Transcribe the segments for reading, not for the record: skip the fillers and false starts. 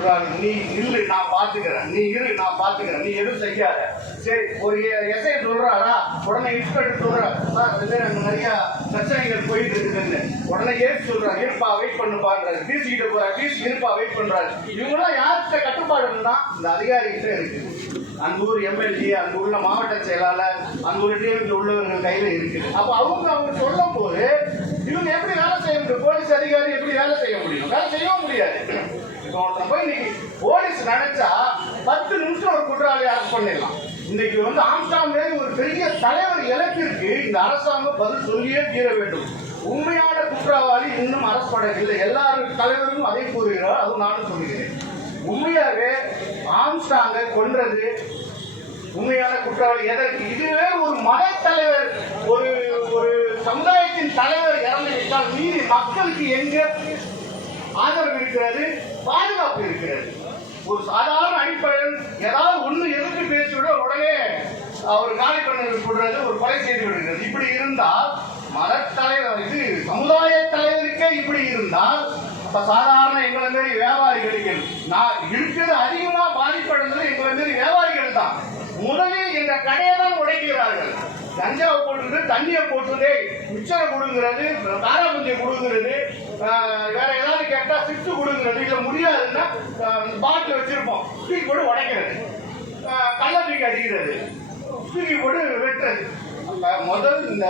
சொல்றாங்க, நீ நில்லு நான் பாத்துக்கிறேன், நீ இரு நான் பாத்துக்கிறேன், நீ எதுவும் செய்யாத. சரி, ஒரு எஸ்ஐ சொல்றாரா, உடனே இன்ஸ்பெக்டர் சொல்றாரு நிறைய பிரச்சனைகள் போயிட்டு இருக்குன்னு உடனே ஏற்று சொல்றாரு, இருப்பா வெயிட் பண்ணுப்பான்றாரு, டிசிக்கிட்ட போறாரு, டிசி இருப்பா வெயிட் பண்றாரு. இவங்கெல்லாம் யார்கிட்ட கட்டுப்பாடுன்னா இந்த அதிகாரிகிட்ட இருக்கு. அந்த ஊர் எம்எல்ஏ, அந்த உள்ள மாவட்ட செயலாளர், அந்த ஊர் டிஎம்கே உள்ளவர்கள் கையில இருக்குது. அப்ப அவங்க சொல்லும் போது இவங்க எப்படி வேலை செய்ய முடியும்? போலீஸ் அதிகாரி எப்படி வேலை செய்ய முடியும்? வேலை செய்யவும் முடியாது. போய் இன்னைக்கு போலீஸ் நினைச்சா 10 நிமிஷம் ஒரு குற்றவாளி அரெஸ்ட் பண்ணிடலாம். இன்னைக்கு ஆம்ஸ்டாங் ஒரு பெரிய தலைவர் இலக்கிற்கு இந்த அரசாங்கம் பதில் சொல்லியே தீர வேண்டும். உண்மையான குற்றவாளி இன்னும் அரெஸ்ட் பண்ணவில்லை. எல்லாரும் தலைவரும் அதை கூறுகிறார், அது நானும் சொல்லுகிறேன். உண்மையாகவே ஆம்ஸ்டாங்கை கொன்றது உண்மையான குற்றவாளி எதற்கு? இதுவே ஒரு மத தலைவர், ஒரு ஒரு சமுதாயத்தின் தலைவர் இறந்து விட்டால் மீறி மக்களுக்கு எங்க ஆதரவு இருக்கிறது, பாதுகாப்பு இருக்கிறது? ஒரு சாதாரண அடிப்படையில் ஏதாவது ஒண்ணு எதிர்த்து பேசிவிட உடனே அவர் காலி பண்ணி விடுறது, ஒரு கொலை செய்து விடுகிறது. இப்படி இருந்தால் மத தலைவர், இது சமுதாய தலைவருக்கே இப்படி இருந்தால் அப்ப சாதாரண எங்களை மாரி வியாபாரிகளுக்கு நான் இருக்கிறது அதிகமா பாதிப்படுறது எங்களை மாரி வியாபாரிகள் தான். முதலில் எங்க கடையை தான் உடைக்கிறார்கள். கஞ்சாவை போட்டுட்டு தண்ணியை போட்டுதே மிச்சரை கொடுங்கிறது, காராபந்தியை கொடுங்கிறது, வேற ஏதாவது கேட்டா சிப்ஸ் கொடுங்கிறது, இல்ல முடியாதுன்னா பாட்டில் வச்சிருப்போம் தூக்கி போட்டு உடைக்கிறது, கள்ள தூக்கி அடிக்கிறது, தூக்கி போட்டு வெட்டுறது. முதல் இந்த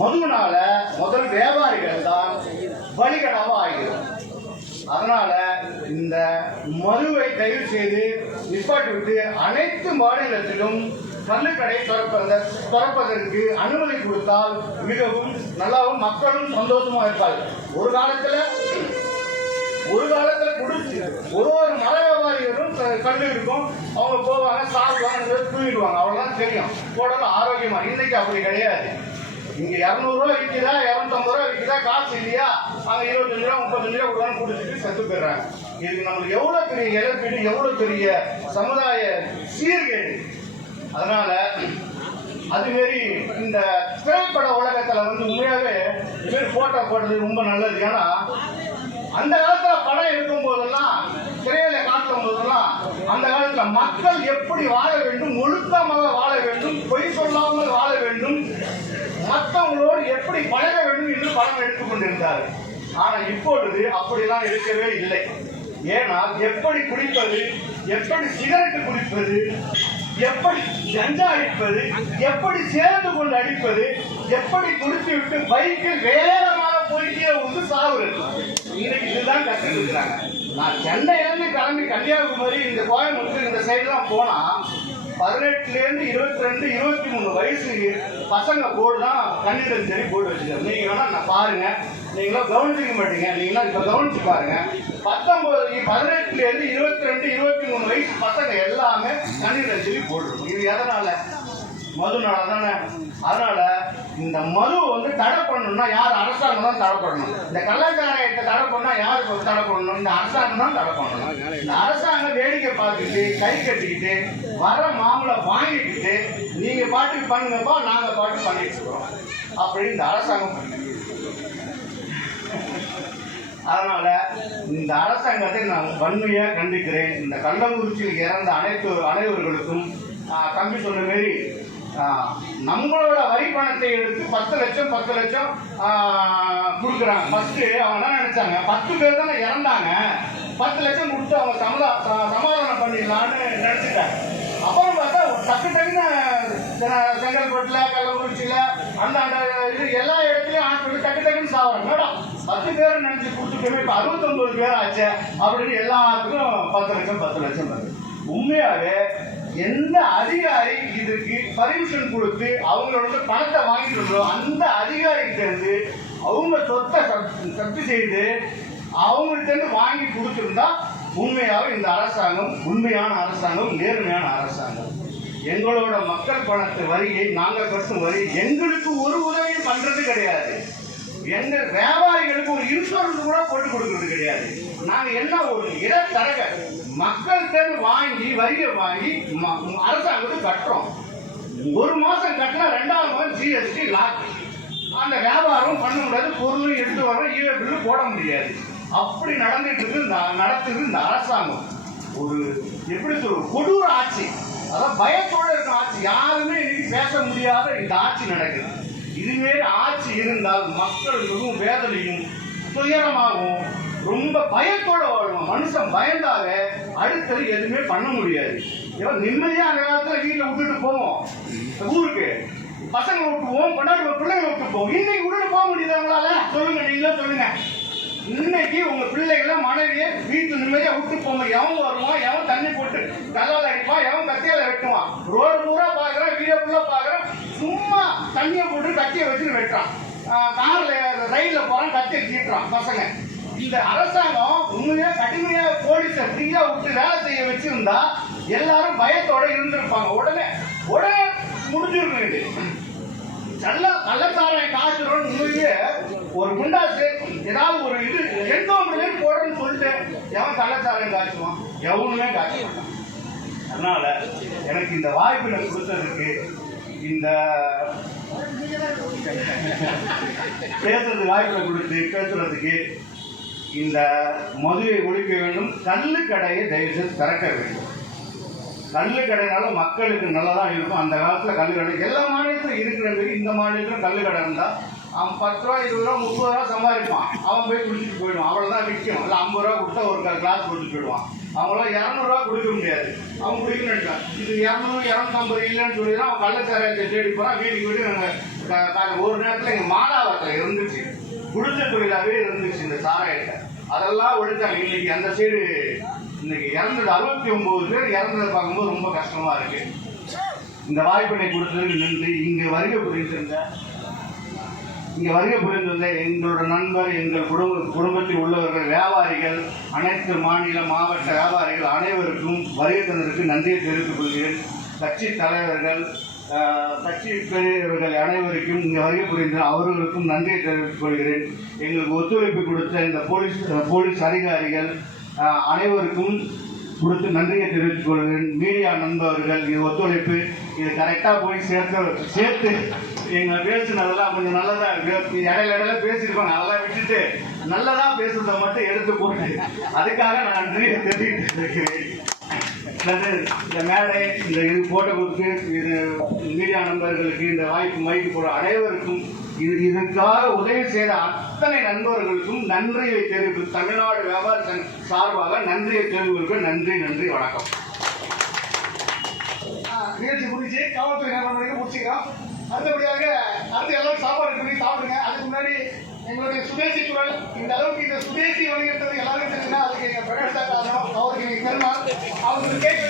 மதுனால முதல் வியாபாரிகள் தான் பலிகடாவா ஆகிறது. அதனால இந்த மதுவை தயவு செய்து நிப்பாட்டி விட்டு அனைத்து மாநிலத்திலும் கள்ளுக்கடை திறப்பதற்கு அனுமதி கொடுத்தால் மிகவும் நல்லாவும் மக்களும் சந்தோஷமா இருப்பார்கள். ஒரு காலத்துல குடிச்சு ஒரு மர வியாபாரிகளும் கல்லு இருக்கும், அவங்க போவாங்க, சாப்பிடுவாங்க, தூங்கிடுவாங்க, அவ்வளவுதான் தெரியும், போடலாம் ஆரோக்கியமா. இன்னைக்கு அப்படி கிடையாது. இங்க 200 ரூபாய் விற்கிறா, 250 ரூபாய் விற்கிறா, காசு இல்லையா, அங்க 25 ரூபா 35 ரூபா கொடுவான்னு குடிச்சிட்டு செத்து போயிடுறாங்க. இதுக்கு நம்மளுக்கு எவ்வளவு பெரிய இழப்பீடு, எவ்வளவு பெரிய சமுதாய சீர்கேடு. அதனால அதுமாரி இந்த திரைப்பட உலகத்துல உண்மையாவே இதுமாரி போட்டோ போடுறது ரொம்ப நல்லது. ஏன்னா அந்த காலத்துல படம் எடுக்கும் போதெல்லாம், திரையில காட்டும் போதெல்லாம், அந்த காலத்துல மக்கள் எப்படி வாழ வேண்டும், ஒழுக்கமாக வாழ வேண்டும், பொய் சொல்லாமல் வாழ வேண்டும், மற்றவங்களோடு எப்படி பழக வேண்டும் என்று படம் எடுத்துக் கொண்டிருந்தார்கள். ஆனா இப்பொழுது அப்படிலாம் இருக்கவே இல்லை. ஏன்னா எப்படி குடிப்பது, எப்படி சிகரெட் குடிப்பது, எப்படி கஞ்சா அடிப்பது, எப்படி சேர்ந்து கொண்டு அடிப்பது, எப்படி குடித்து விட்டு பைக்கில் வேகமாக போயிட்டே சாவுறது, இன்னைக்கு இதுதான் கற்றுட்டு இருக்கிறாங்க. நான் சென்னையிலிருந்து கிளம்பி கன்னியாகுமரி, இந்த கோயம்புத்தூர் இந்த சைடுலாம் போனா 18லேருந்து 22, 23 வயசு பசங்க போர்டு தான் கண்ணிடம் சரி போர்டு வச்சுருக்காங்க. நீங்க வேணா நான் பாருங்க, நீங்களும் கவனிச்சிக்க மாட்டீங்க, நீங்களும் இப்ப கவனிச்சு பாருங்க. 18லேருந்து 22, 23 வயசு பசங்க எல்லாமே கண்ணிடம் சரி போடுறோம். இது எதனால? மதுனால தானே. அதனால இந்த மது தடை பண்ணணும்னா யார்? அரசாங்கம் தான் தடை பண்ணணும். இந்த கள்ளச்சாராயத்தை தடை பண்ணா யாருக்கு தடை பண்ணணும்? இந்த அரசாங்கம் தான் தடை பண்ணணும். இந்த அரசாங்கம் வேடிக்கை பார்த்துட்டு கை கட்டிக்கிட்டு வர மாமலை வாங்கிக்கிட்டு நீங்க பாட்டுக்கு பண்ணுங்கப்பா, நாங்க பாட்டு பண்ணிட்டு இருக்கிறோம் அப்படின்னு இந்த அரசாங்கம் பண்ணிட்டு. அதனால இந்த அரசாங்கத்தை நான் வன்மையா கண்டிக்கிறேன். இந்த கள்ளக்குறிச்சியில் இறந்த அனைவர்களுக்கும் தம்பி சொன்ன மாரி நம்மளோட வரி பணத்தை எடுத்து 10 லட்சம் கொடுக்குறாங்க. ஃபர்ஸ்ட் அவங்க என்ன நினைச்சாங்க, 10 பேர் தானே இறந்தாங்க, 10 லட்சம் கொடுத்து அவங்க சமாதானம் பண்ணிடலான்னு நினைச்சிட்டாங்க. அப்புறம் பார்த்தா டக்குன்னு செங்கல்பட்டுல, கள்ளக்குறிச்சியில, அந்த இது எல்லா இடத்துலயும் ஹாஸ்பிட்டல் டக்குன்னு சாவறாங்க. மேடம் 10 பேர் நினைச்சு கொடுத்துட்டு இப்ப 69 பேர் ஆச்சு அப்படின்னு எல்லாத்துக்கும் 10 லட்சம் வருது. உண்மையாவே எந்த அதிகாரி இதுக்கு பர்மிஷன் கொடுத்து அவங்களோட பணத்தை வாங்கிட்டு அந்த அதிகாரிகிட்ட இருந்து அவங்க சொத்தை சப்தி செய்து அவங்கள்ட்ட இருந்து வாங்கி கொடுத்துருந்தா உண்மையாவே இந்த அரசாங்கம் உண்மையான அரசாங்கம், நேர்மையான அரசாங்கம். எங்களோட மக்கள் பணத்து வரியை நாங்க கட்டும் வரி எங்களுக்கு ஒரு உதவியும் பண்றது கிடையாது. எங்க வியாபாரிகளுக்கு ஒரு இன்சூரன்ஸ் கூட போட்டு கொடுக்கறது கிடையாது. நாங்க என்ன ஒரு இடத்தரக மக்கள்கிட்ட வாங்கி வரியை வாங்கி அரசாங்கத்துக்கு கட்டுறோம். ஒரு மாசம் கட்டினா 2வது மாதம் ஜிஎஸ்டி லாக். அந்த வியாபாரம் பண்ண முடியாது, பொருளும் எடுத்து வர ஈவே பில்லு போட முடியாது. அப்படி நடந்துட்டு இருக்கு நடத்துது இந்த அரசாங்கம். ஒரு எப்படி சொல்ற கொடூர ஆட்சி, அதாவது பயத்தோட இருக்க ஆட்சி, யாருமே இன்னைக்கு பேச முடியாத இந்த ஆட்சி நடக்குது. இதுவே ஆட்சி இருந்தால் மக்கள் மிகவும் வேதனையும் துயரமாகவும் ரொம்ப பயத்தோட வாழ்வோம். மனுஷன் பயந்தாக அடுத்தது எதுவுமே பண்ண முடியாது. நிம்மதியா அந்த காலத்துல வீட்டுல விட்டுட்டு போவோம், ஊருக்கு பசங்களை விட்டுவோம், கொண்டாடுவோம், பிள்ளைங்களை விட்டு போவோம். இன்னைக்கு விட்டுட்டு போக முடியுது அவங்களால? சொல்லுங்க, நீங்களே சொல்லுங்க. இன்னைக்கு உங்க பிள்ளைகளை மனைவியை வீட்டு நிம்மதியா விட்டு போங்க. எவன் வருவான், எவன் தண்ணி போட்டு கல்லால் அடிப்பான், எவன் கத்தியால வெட்டுவான். ரோடு பூரா பாக்குறான், வீடியோ ஃபுல்லா பாக்குறான், சும்மா தண்ணியை போட்டு கத்தியை வச்சுட்டு வெட்டுறான். கார்ல ரயில்ல போறான், கத்தியை கீட்டுறான் பசங்க. இந்த அரசாங்கம் உண்மையா கடுமையா போலீஸ ஃப்ரீயா விட்டு வேலை செய்ய வச்சிருந்தா எல்லாரும் பயத்தோட இருந்திருப்பாங்க. உடனே முடிஞ்சிருக்கு. கள்ளச்சாராயம் காய்ச்சறோம் உண்மையே ஒரு குண்டாசு ஏதாவது ஒரு இது என்கவுண்டர் போடுறேன்னு சொல்லிட்டு எவன் கள்ளச்சாராயம் காய்ச்சுவான்? எவனுமே காய்ச்சுவான். அதனால எனக்கு இந்த வாய்ப்பினை கொடுத்ததுக்கு, இந்த பேசுறது வாய்ப்பினை கொடுத்து பேசுறதுக்கு, இந்த மதுவை ஒழிக்க வேண்டும், கள்ளுக்கடையை தயவுசெய்து திறக்க வேண்டும். கள்ளுக்கடைனால மக்களுக்கு நல்லதான் இருக்கும். அந்த காலத்துல கள்ளுக்கடை எல்லா மாநிலத்திலும் இருக்கிற மாரி இந்த மாநிலத்திலும் கள்ளுக்கடை இருந்தா அவன் 10 ரூபா 20 ரூபா 30 ரூபா சம்பாதிப்பான். அவன் போய் குடிச்சிட்டு போயிடுவான். அவ்வளவுதான் விற்கும். இல்லை 50 ரூபா கொடுத்தா ஒரு கிளாஸ் கொடுத்துட்டு போயிடுவான். அவங்களாம் 200 ரூபா கொடுக்க முடியாது. அவன் குடிக்கணும்னு நினைச்சான். இது 200 250 இல்லைன்னு சொல்லிதான் அவன் கள்ளச்சாராயத்தை தேடி போறான். வீட்டுக்கு போயிட்டு நாங்கள் ஒரு நேரத்தில் எங்கள் மாதாவரத்தில் இருந்துச்சு, குடிச்ச தொழிலாகவே இருந்துச்சு இந்த சாராயத்தை. அதெல்லாம் ஒழிச்சாங்க. இன்னைக்கு அந்த சைடு இன்னைக்கு இறந்தது 69 பேர் இறந்ததை பார்க்கும்போது ரொம்ப கஷ்டமா இருக்கு. இந்த வாய்ப்பினை கொடுத்ததுக்கு நன்றி. இங்க வருகை புரிந்திருந்த எங்களோட நண்பர், எங்கள் குடும்பத்தில் உள்ளவர்கள், வியாபாரிகள், அனைத்து மாநில மாவட்ட வியாபாரிகள் அனைவருக்கும் வருகை தந்ததற்கு நன்றியை தெரிவித்துக் கொள்கிறேன். கட்சி தலைவர்கள், கட்சி பெரியவர்கள் அனைவருக்கும் இங்கே வருகை புரிந்த அவர்களுக்கும் நன்றியை தெரிவித்துக் கொள்கிறேன். எங்களுக்கு ஒத்துழைப்பு கொடுத்த இந்த போலீஸ் அதிகாரிகள் அனைவருக்கும் கொடுத்து நன்றியை தெரிவித்துக் கொள்கிறேன். மீடியா நண்பர்கள் இது ஒத்துழைப்பு, இது கரெக்டாக போய் சேர்த்து எங்களை பேசுனதெல்லாம் கொஞ்சம் நல்லதா இடையில பேசியிருப்பாங்க. அதெல்லாம் விட்டுட்டு நல்லதா பேசுறதை மட்டும் எடுத்து போட்டு அதுக்காக நான் நன்றியை தெரிவித்து இருக்கிறேன். இந்த மேடை இந்த இது போட்டோ கொடுத்து இது மீடியா நண்பர்களுக்கு இந்த மைக்கு போட அனைவருக்கும் இதற்காக உதவி செய்த அத்தனை நண்பர்களுக்கும் நன்றியை தெரிவித்து தமிழ்நாடு வியாபார சங்க சார்பாக நன்றியை தெரிவிக்க நன்றி. வணக்கம். நிகழ்ச்சி முடிச்சு காவல்துறை நண்பர்களுக்கு முடிச்சுக்கிறோம். அடுத்தபடியாக அடுத்து எல்லாரும் சாப்பாடு பண்ணி சாப்பிடுங்க. அதுக்கு முன்னாடி எங்களுடைய சுதேசி குரல், இந்த அளவுக்கு இந்த சுதேசி வணிகத்தை எல்லாரும் தெரிஞ்சுன்னா அதுக்கு எங்க பிரகாஷ் காரணம். அவருக்கு நீங்க பெருமாள் அவங்களுக்கு கேட்க